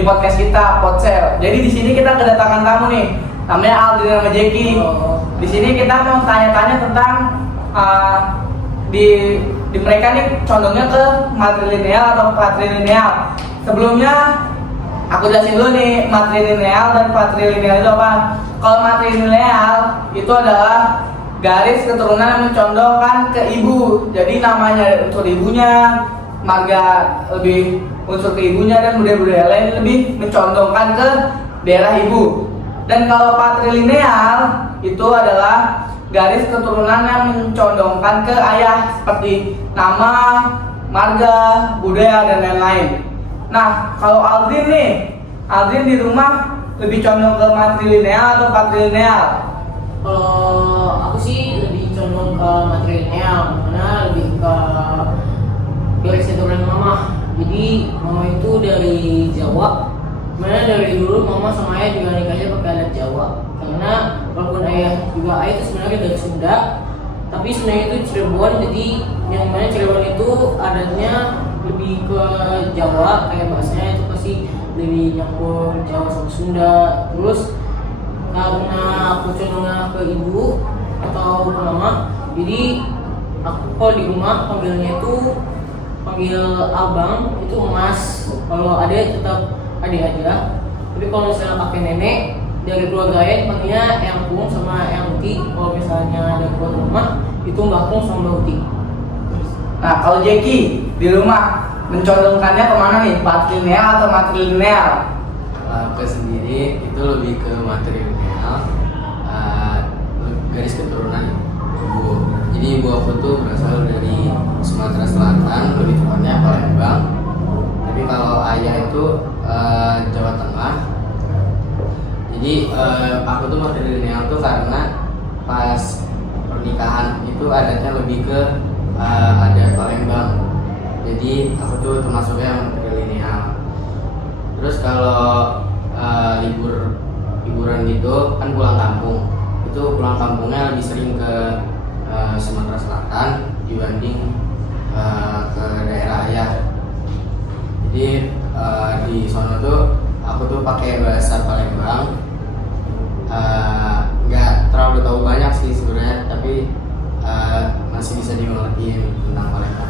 di podcast kita Podsel. Jadi di sini kita kedatangan tamu nih, namanya Aldrin sama Jeki. Di sini kita mau tanya-tanya tentang di mereka nih condongnya ke matrilineal atau patrilineal. Sebelumnya aku jelasin dulu nih matrilineal dan patrilineal itu apa. Kalau matrilineal itu adalah garis keturunan yang mencondongkan ke ibu. Jadi namanya unsur ibunya, marga lebih unsur ke ibunya, dan budaya-budaya lain lebih mencondongkan ke daerah ibu. Dan kalau patrilineal itu adalah garis keturunan yang mencondongkan ke ayah, seperti nama, marga, budaya, dan lain-lain. Nah, kalau Aldrin nih, Aldrin di rumah lebih condong ke matrilineal atau patrilineal? Kalau aku sih lebih condong ke matrilineal, karena lebih ke garis keturunan mama. Jadi mama itu dari Jawa, mana dari dulu mama sama ayah juga nikahnya pakai adat Jawa. Karena walaupun ayah itu sebenarnya dari Sunda, tapi sebenarnya itu Cirebon. Jadi yang mana Cirebon itu adatnya lebih ke Jawa, kayak bahasanya itu pasti lebih nyampur Jawa sama Sunda. Terus karena aku condongnya ke ibu atau ke mama, jadi aku kalau di rumah panggilnya itu panggil abang, itu emas. Kalau adek tetap adik aja. Tapi kalau misalnya pakai nenek dari keluarga ayah panggilnya Eyang Kung sama Eyang Uti. Kalau misalnya dari keluarga rumah itu Mbak Kung sama Mbak Uti. Nah, kalau Jeki di rumah mencondongkannya kemana nih? Patrilineal atau matrilineal? Aku sendiri itu lebih ke matrilineal, garis keturunan ibu. Jadi ibu aku tuh berasal dari Sumatera Selatan, lebih tepatnya Palembang. Tapi kalau ayah itu Jawa Tengah. Jadi aku tuh matrilineal tuh karena pas pernikahan itu adatnya lebih ke adat Palembang. Jadi aku tuh termasuknya matrilineal. Terus kalau liburan gitu kan pulang kampung, itu pulang kampungnya lebih sering ke Sumatera Selatan dibanding ke daerah ayah. Jadi di sana tuh aku tuh pakai bahasa Palembang, nggak terlalu tahu banyak sih sebenarnya, tapi masih bisa dimengerti tentang Palembang.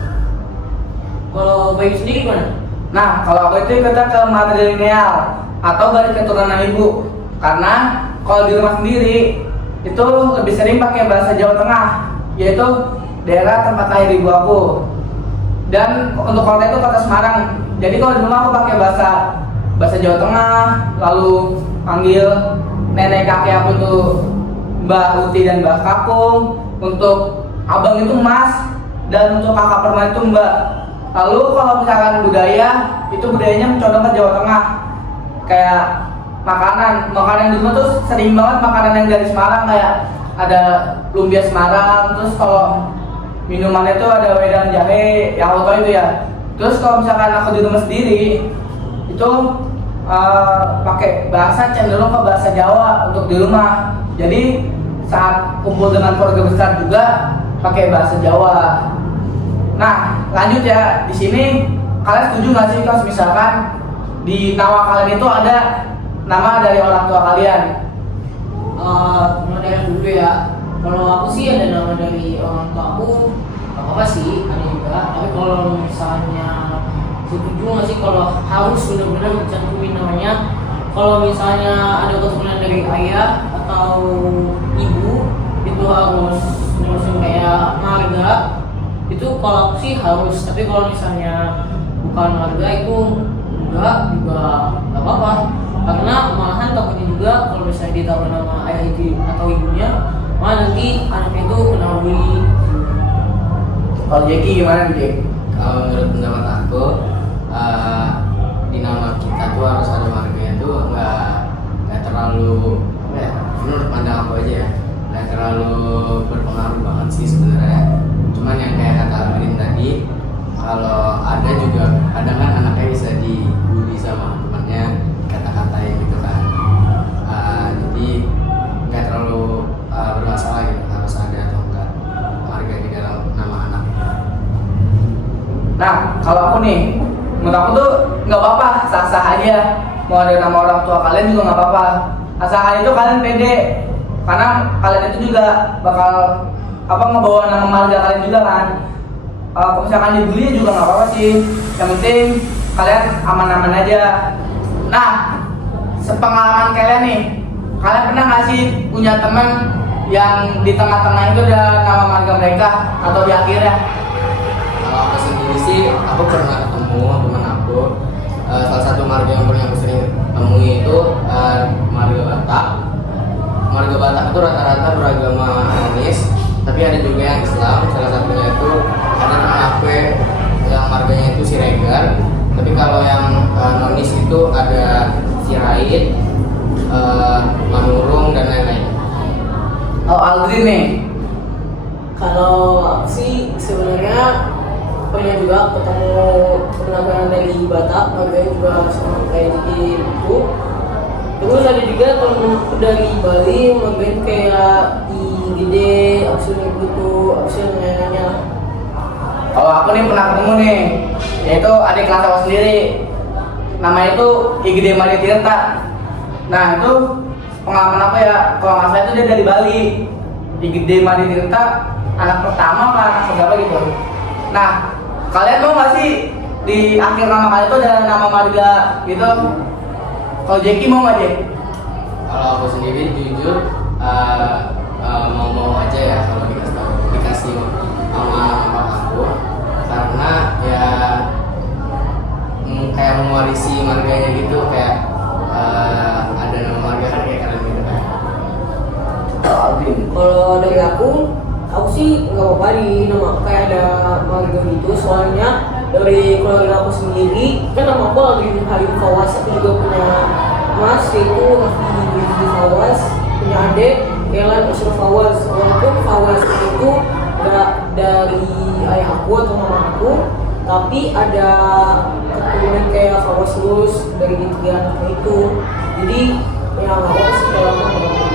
Kalau Bayu sendiri gimana? Nah, kalau aku itu ikutnya ke matrilineal atau garis keturunan ibu. Karena kalau di rumah sendiri itu lebih sering pakai bahasa Jawa Tengah, yaitu daerah tempat lahir ibu aku. Dan untuk kota itu kota Semarang. Jadi kalau di rumah aku pakai bahasa Jawa Tengah, lalu panggil nenek kakek aku itu Mbak Uti dan Mbak Kakung. Untuk abang itu Mas, dan untuk kakak perempuan itu Mbak. Lalu kalau misalkan budaya, itu budayanya mencondong ke Jawa Tengah. Kayak makanan di rumah tuh sering banget makanan yang dari Semarang, kayak ada lumpia Semarang. Terus kalau minumannya tuh ada wedang jahe, yang aku tahu itu ya. Terus kalau misalkan aku di rumah sendiri, itu pakai bahasa cenderung ke bahasa Jawa untuk di rumah. Jadi saat kumpul dengan keluarga besar juga pakai bahasa Jawa. Nah, lanjut ya. Di sini kalian setuju nggak sih kalau misalkan di nama kalian itu ada nama dari orang tua kalian? Nama dari dulu ya. Kalau aku sih ada nama dari orang tua aku, apa sih ada juga. Tapi kalau misalnya setuju nggak sih kalau harus benar-benar mencantumin namanya? Kalau misalnya ada keturunan dari ayah atau ibu, itu harus nulisin kayak marga. Itu kalau aku sih harus, tapi kalau misalnya bukan marga itu enggak juga nggak apa-apa, karena malahan takutnya juga kalau misalnya ditaruh nama ayah itu atau ibunya, malah nanti anaknya itu kena bully. Kalau Jeki gimana nih, Jeki? Kalau menurut pendapat aku, di nama kita tuh harus ada marganya tuh nggak terlalu apa ya, menurut pandang aku aja ya, nggak terlalu berpengaruh banget sih sebenarnya. Cuman yang kayak kata Aldrin tadi, kalau ada juga kadang kan anaknya bisa dibully sama temannya, kata-katain gitu kan. Jadi nggak terlalu bermasalah gitu, harus ada atau enggak marga di dalam nama anak. Nah, kalau aku nih, menurut aku tuh nggak apa-apa, sah-sah aja. mau ada nama orang tua kalian juga nggak apa-apa. Asalkan itu kalian pede, karena kalian itu juga bakal ngebawa nama marga kalian juga kan. Kalau misalkan dibully juga nggak apa-apa sih, yang penting kalian aman-aman aja. Nah, sepengalaman kalian nih, kalian pernah nggak sih punya teman yang di tengah-tengah itu ada nama marga mereka atau di akhirnya? Kalau aku sendiri sih, aku pernah ketemu teman aku. Salah satu marga yang paling aku sering temui itu marga Batak. Marga Batak itu rata-rata beragama Nonis, tapi ada juga yang Islam. Salah satunya itu ada teman aku yang marganya itu Siregar. Tapi kalau yang Nonis itu ada Sirait, Manurung dan lain-lain. Oh, Aldrin nih. Kalau aku sih sebenarnya pernah juga ketemu penampilan dari Batak, marganya juga sama kayak di itu. Terus ada juga temen aku dari Bali, marganya kayak I gede, absen gitu, absen lain-lainnya. Kalau aku nih pernah ketemu nih, yaitu adik kelas aku sendiri. Namanya itu Igede Madi Tirta. Nah itu pengalaman apa ya? Kalau nggak salah itu dia dari Bali. Igede Madi Tirta anak pertama apa anak keberapa gitu. Nah kalian mau nggak sih di akhir nama kalian itu ada nama marga gitu? Kalau Jeki mau nggak Jek? Kalau aku sendiri jujur mau aja ya kalau dikasih sama bapak aku, karena ya kayak mewarisi marganya gitu, kayak ada nama marga kan kayak kalian gitu kan. Kalau dari aku sih nggak apa-apa di nama kayak ada marga gitu, soalnya dari keluarga aku sendiri kan nama aku Aldrin Halim Fawaz. Aku juga punya mas yaitu Raffi Fawaz, punya adik Kelan Usrul Fawaz. Walaupun Fawaz itu nggak dari ayah aku atau mama aku, tapi ada keturunan kayak Fawaz Lus dari tiga anaknya itu. Jadi ya nggak apa-apa sih kalau aku nggak apa-apa.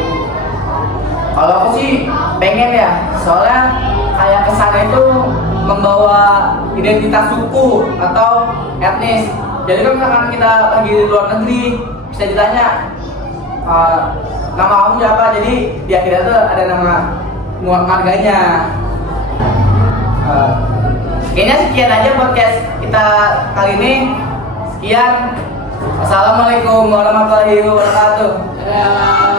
Kalau aku sih pengen ya, soalnya kayak kesannya itu membawa identitas suku atau etnis. Jadi kan misalkan kita lagi di luar negeri, bisa ditanya nama kamu siapa, jadi di akhirnya tuh ada nama marganya. Kayaknya sekian aja podcast kita kali ini. Sekian. Assalamualaikum warahmatullahi wabarakatuh. Dadah.